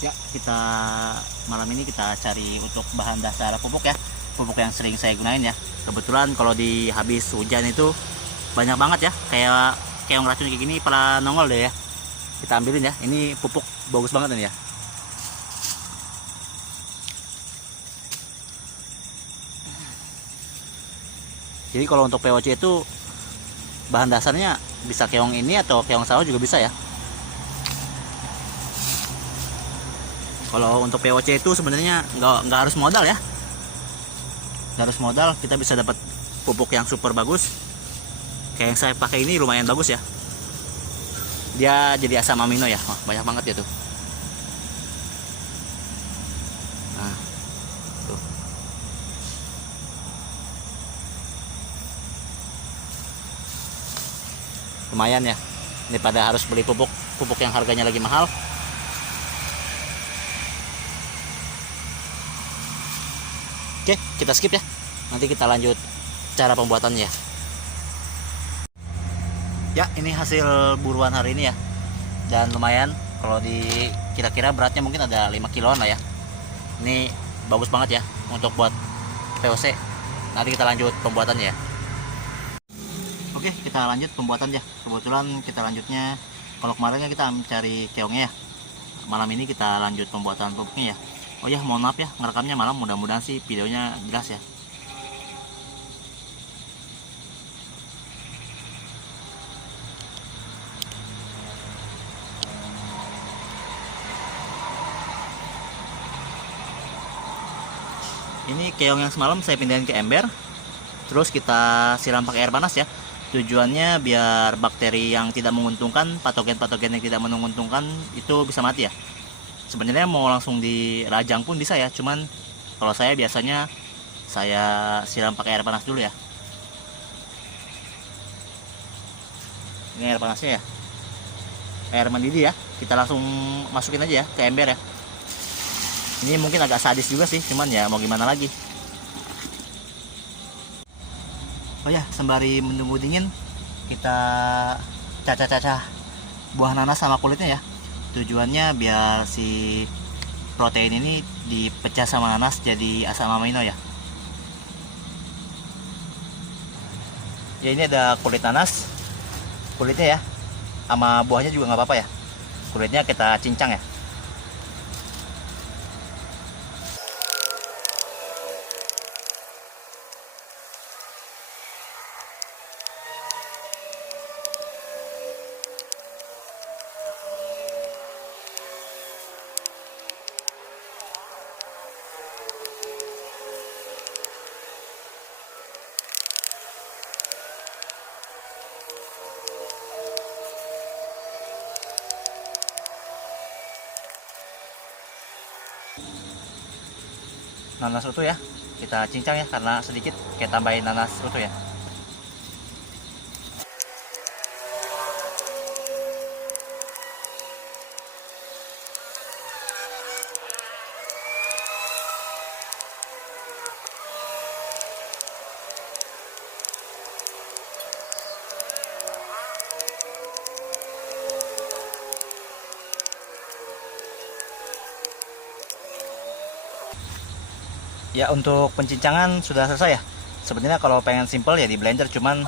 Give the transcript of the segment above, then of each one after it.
Ya, kita malam ini kita cari untuk bahan dasar pupuk ya. Pupuk yang sering saya gunain ya. Kebetulan kalau di habis hujan itu banyak banget ya. Kayak keong racun kayak gini pada nongol deh ya. Kita ambilin ya. Ini pupuk bagus banget ini ya. Jadi kalau untuk POC itu bahan dasarnya bisa keong ini atau keong sawah juga bisa ya. Kalau untuk POC itu sebenarnya nggak harus modal ya, nggak harus modal, kita bisa dapat pupuk yang super bagus. Kayak yang saya pakai ini lumayan bagus ya, dia jadi asam amino ya. Wah, banyak banget ya tuh. Nah, tuh. Lumayan ya, daripada harus beli pupuk yang harganya lagi mahal. Oke, kita skip ya. Nanti kita lanjut cara pembuatannya. Ya, ini hasil buruan hari ini ya. Dan lumayan, kalau di kira-kira beratnya mungkin ada 5 kiloan lah ya. Ini bagus banget ya untuk buat POC. Nanti kita lanjut pembuatannya ya. Oke, kita lanjut pembuatannya. Kebetulan kita lanjutnya, kalau kemarin kita mencari keongnya ya. Malam ini kita lanjut pembuatan pupuknya ya. Oh ya, mohon maaf ya ngerekamnya malam, mudah-mudahan sih videonya jelas ya. Ini keong yang semalam saya pindahin ke ember, terus kita siram pakai air panas ya. Tujuannya biar bakteri yang tidak menguntungkan, patogen-patogen yang tidak menguntungkan itu bisa mati ya. Sebenarnya mau langsung dirajang pun bisa ya, cuman kalau saya biasanya saya siram pakai air panas dulu ya. Ini air panasnya ya, air mendidih ya, kita langsung masukin aja ya ke ember ya. Ini mungkin agak sadis juga sih, cuman ya mau gimana lagi. Oh ya, sembari menunggu dingin, kita cacah-cacah buah nanas sama kulitnya ya. Tujuannya biar si protein ini dipecah sama nanas jadi asam amino ya. Ya, ini ada kulit nanas, kulitnya ya, sama buahnya juga nggak apa-apa ya. Kulitnya kita cincang ya. Nanas utuh ya, kita cincang ya, karena sedikit kita tambahin nanas utuh ya. Ya, untuk pencincangan sudah selesai ya. Sebenarnya kalau pengen simple ya di blender, cuman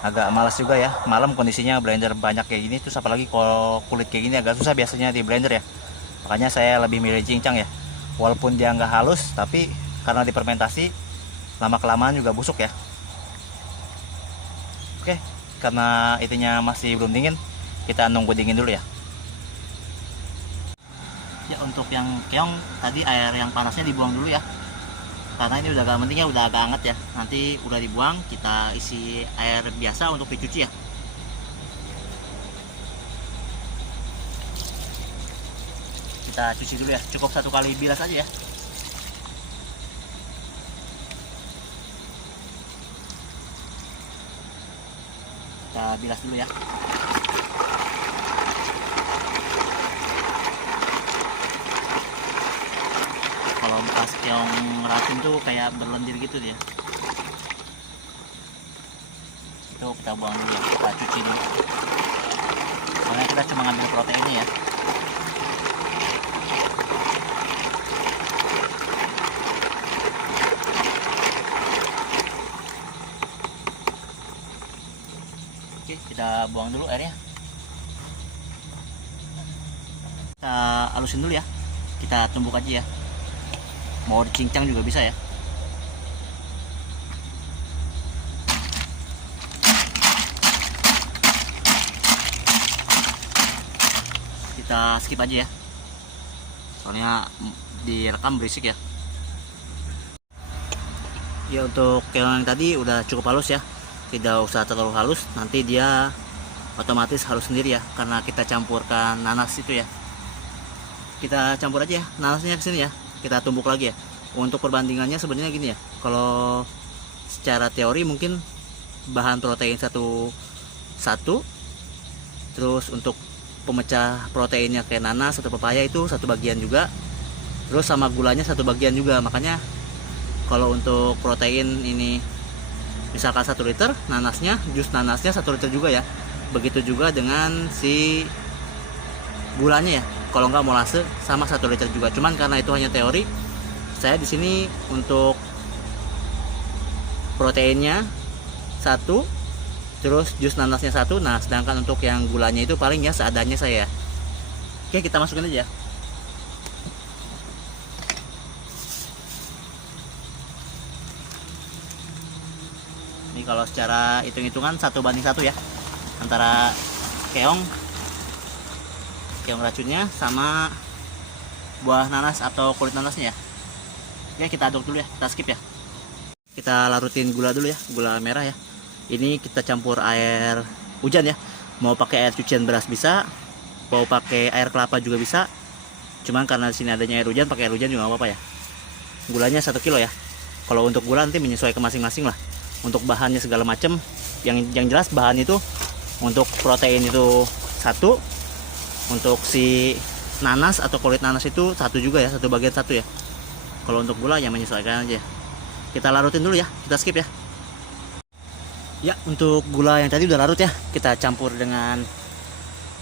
agak malas juga ya. Malam kondisinya blender banyak kayak gini, terus apalagi kalau kulit kayak gini agak susah biasanya di blender ya. Makanya saya lebih milih cincang ya. Walaupun dia nggak halus, tapi karena difermentasi lama kelamaan juga busuk ya. Oke, karena itunya masih belum dingin, kita nunggu dingin dulu ya. Ya, untuk yang keong tadi air yang panasnya dibuang dulu ya, karena ini udah agak penting ya, udah agak hangat ya. Nanti udah dibuang, kita isi air biasa untuk dicuci ya. Kita cuci dulu ya, cukup 1 kali bilas aja ya. Kita bilas dulu ya. Kalau bekas keong racun tuh kayak berlendir gitu dia. Itu kita buang dulu ya, kita cuci dulu. Soalnya kita cuma ngambil proteinnya ya. Oke, kita buang dulu airnya. Kita halusin dulu ya. Kita tumbuk aja ya. Mau dicincang juga bisa ya. Kita skip aja ya. Soalnya direkam berisik ya. Ya, untuk keong yang tadi udah cukup halus ya. Tidak usah terlalu halus, nanti dia otomatis halus sendiri ya, karena kita campurkan nanas itu ya. Kita campur aja ya nanasnya ke sini ya, kita tumbuk lagi ya. Untuk perbandingannya sebenarnya gini ya, kalau secara teori mungkin bahan protein satu, terus untuk pemecah proteinnya kayak nanas atau pepaya itu satu bagian juga, terus sama gulanya satu bagian juga. Makanya kalau untuk protein ini misalkan 1 liter, nanasnya, jus nanasnya 1 liter juga ya. Begitu juga dengan si gulanya ya. Kalau nggak molase sama 1 liter juga. Cuman karena itu hanya teori, saya di sini untuk proteinnya 1, terus jus nanasnya 1. Nah, sedangkan untuk yang gulanya itu paling ya seadanya saya. Oke, kita masukin aja. Ini kalau secara hitung-hitungan 1:1 ya, antara keong racunnya sama buah nanas atau kulit nanasnya ya. Oke, kita aduk dulu ya, kita skip ya. Kita larutin gula dulu ya, gula merah ya. Ini kita campur air hujan ya. Mau pakai air cucian beras bisa, mau pakai air kelapa juga bisa. Cuman karena di sini adanya air hujan, pakai air hujan juga nggak apa-apa ya. Gulanya 1 kilo ya. Kalau untuk gula nanti menyesuaikan masing-masing lah. Untuk bahannya segala macam, yang jelas bahan itu untuk protein itu 1, untuk si nanas atau kulit nanas itu 1 juga ya, 1 bagian 1 ya. Kalau untuk gula ya menyesuaikan aja. Kita larutin dulu ya, kita skip ya. Ya, untuk gula yang tadi udah larut ya, kita campur dengan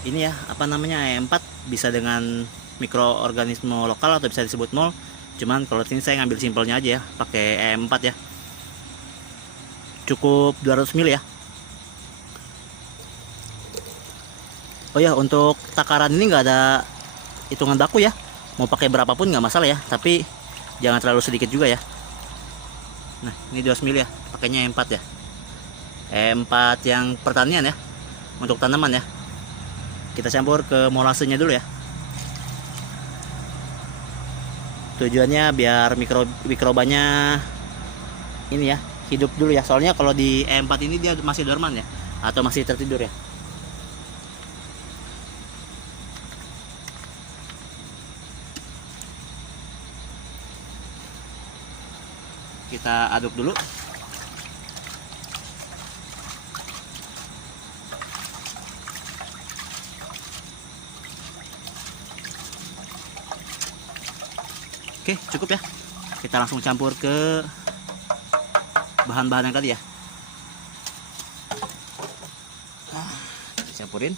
ini ya, apa namanya, E4. Bisa dengan mikroorganisme lokal atau bisa disebut mol. Cuman kalau sini saya ngambil simpelnya aja ya, pakai E4 ya. Cukup 200 ml ya. Oh ya, untuk takaran ini nggak ada hitungan baku ya. Mau pakai berapapun nggak masalah ya, tapi jangan terlalu sedikit juga ya. Nah, ini 200 ml ya, pakainya E4 ya. E4 yang pertanian ya, untuk tanaman ya. Kita campur ke molasenya dulu ya. Tujuannya biar mikrobanya ini ya, hidup dulu ya. Soalnya kalau di E4 ini dia masih dorman ya, atau masih tertidur ya. Kita aduk dulu. Oke, cukup ya. Kita langsung campur ke bahan-bahan yang tadi ya. Nah, campurin.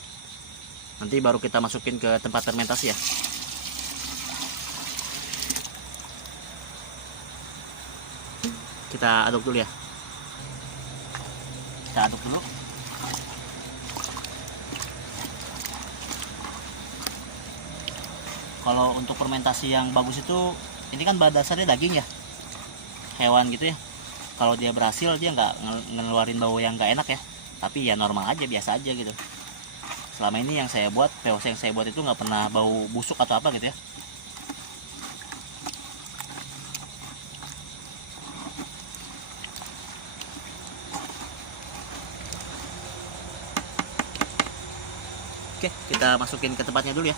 Nanti baru kita masukin ke tempat fermentasi ya. Kita aduk dulu ya. Kita aduk dulu. Kalau untuk fermentasi yang bagus itu, ini kan bahan dasarnya daging ya, hewan gitu ya. Kalau dia berhasil, dia nggak ngeluarin bau yang nggak enak ya. Tapi ya normal aja, biasa aja gitu. Selama ini yang saya buat, POC yang saya buat itu nggak pernah bau busuk atau apa gitu ya. Oke, kita masukin ke tempatnya dulu ya.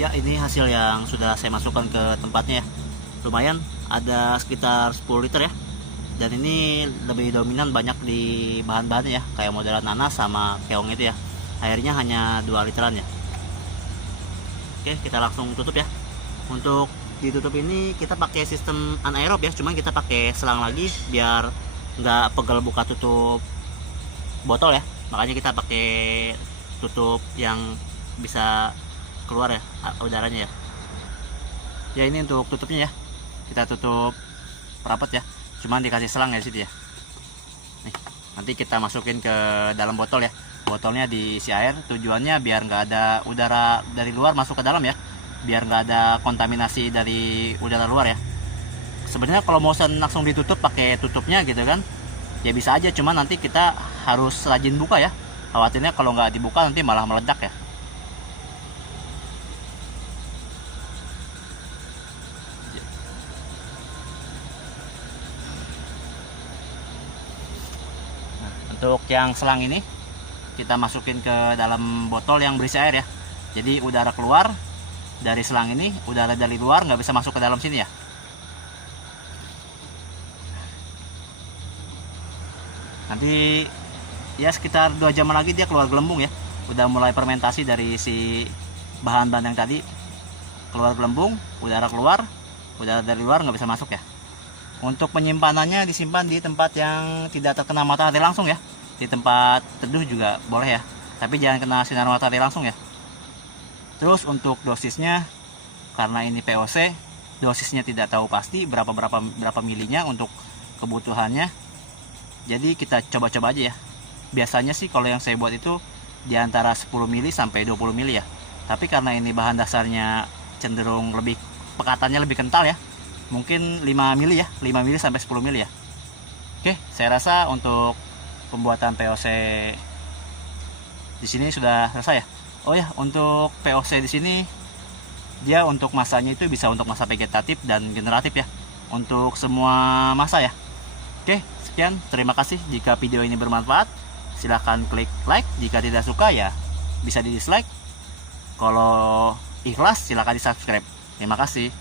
Ya, ini hasil yang sudah saya masukkan ke tempatnya ya. Lumayan, ada sekitar 10 liter ya. Dan ini lebih dominan banyak di bahan-bahannya ya, kayak modelan nanas sama keong itu ya. Airnya hanya 2 literan ya. Oke, kita langsung tutup ya. Untuk ditutup ini kita pakai sistem anaerob ya, cuman kita pakai selang lagi biar nggak pegel buka tutup botol ya. Makanya kita pakai tutup yang bisa keluar ya udaranya ya. Ya, ini untuk tutupnya ya, kita tutup rapat ya, cuman dikasih selang ya di situ ya. Nih, Nanti kita masukin ke dalam botol ya. Botolnya diisi air, tujuannya biar nggak ada udara dari luar masuk ke dalam ya, biar nggak ada kontaminasi dari udara luar ya. Sebenarnya kalau mau langsung ditutup pakai tutupnya gitu kan, ya bisa aja, cuman nanti kita harus rajin buka ya. Khawatirnya kalau nggak dibuka nanti malah meledak ya. Nah, untuk yang selang ini kita masukin ke dalam botol yang berisi air ya. Jadi udara keluar dari selang ini, udara dari luar nggak bisa masuk ke dalam sini ya. Nanti ya sekitar 2 jam lagi dia keluar gelembung ya. Udah mulai fermentasi dari si bahan-bahan yang tadi, keluar gelembung, udara keluar, udara dari luar nggak bisa masuk ya. Untuk penyimpanannya disimpan di tempat yang tidak terkena matahari langsung ya. Di tempat teduh juga boleh ya, tapi jangan kena sinar matahari langsung ya. Terus untuk dosisnya, karena ini VOC, dosisnya tidak tahu pasti berapa milinya untuk kebutuhannya. Jadi kita coba-coba aja ya. Biasanya sih kalau yang saya buat itu di antara 10 mili sampai 20 mili ya. Tapi karena ini bahan dasarnya cenderung lebih, pekatannya lebih kental ya, mungkin 5 mili ya, 5 mili sampai 10 mili ya. Oke, saya rasa untuk pembuatan VOC di sini sudah selesai ya. Oh ya, untuk VOC di sini dia untuk masanya itu bisa untuk masa vegetatif dan generatif ya. Untuk semua masa ya. Oke, sekian, terima kasih. Jika video ini bermanfaat, silahkan klik like. Jika tidak suka ya bisa di dislike. Kalau ikhlas silahkan di subscribe. Terima kasih.